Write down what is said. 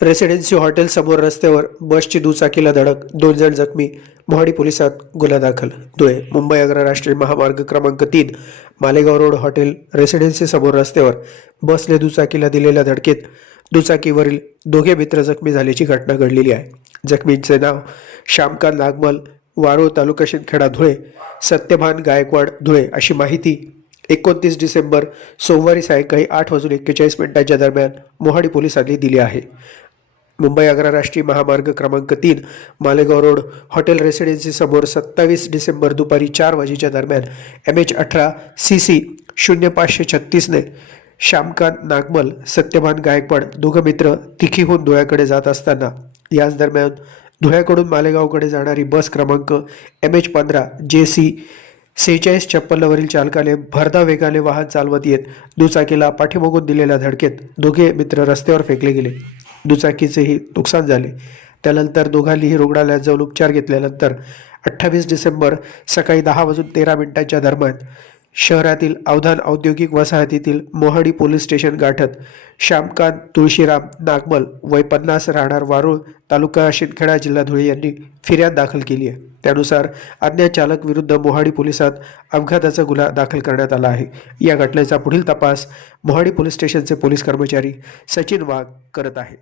Residency hotel समोर रस्त्यावर बसची दुचाकीला धडक, 2 जण जखमी. मोहाडी पोलिसात गुन्हा दाखल. धुळे. मुंबई आग्रा राष्ट्रीय महामार्ग क्रमांक 3 मालेगाव रोड हॉटेल रेसिडेन्सी समोर रस्त्यावर बसने दुचाकीला दिलेल्या धडकेत दुचाकीवरील दोघे मित्र जखमी झाल्याची घटना घडलेली आहे. जखमींचे नाव श्यामकांत नागमल, वारोळ तालुका शिंदखेडा धुळे, सत्यभान गायकवाड धुळे अशी माहिती 29 डिसेंबर सोमवारी सायंकाळी 8:41 दरम्यान मोहाडी पोलिसांनी दिली आहे. मुंबई आग्रा राष्ट्रीय महामार्ग क्रमांक 3 मालेगाव रोड हॉटेल रेसिडेन्सी समोर 27 डिसेंबर दुपारी 4 वाजेच्या दरम्यान MH18 CC 0536 ने श्यामकांत नागमल, सत्यभान गायकवाड दोघं मित्र तिखीहून धुळ्याकडे जात असताना याच दरम्यान धुळ्याकडून मालेगावकडे जाणारी बस क्रमांक MH15 JC 4656 वरील चालकाने भरधाव वेगाने वाहन चालवत येत दुचाकीला पाठीमागून दिलेल्या धडकेत दोघे मित्र रस्त्यावर फेकले गेले. दुचाकीचेही नुकसान झाले. त्यानंतर दोघांनीही रुग्णालयात जाऊन उपचार घेतल्यानंतर 28 डिसेंबर सकाळी 10:13 दरम्यान शहरातील अवधान औद्योगिक वसाहतीतील मोहाडी पोलीस स्टेशन गाठत श्यामकांत तुळशीराम नागमल वय 50 राहणार वारोळ तालुका शिंदखेडा जिल्हा धुळे यांनी फिर्याद दाखल केली आहे. त्यानुसार अज्ञात चालक विरुद्ध मोहाडी पोलिसात अपघाताचा गुन्हा दाखल करण्यात आला आहे. या घटनेचा पुढील तपास मोहाडी पोलीस स्टेशनचे पोलीस कर्मचारी सचिन वाघ करत आहे.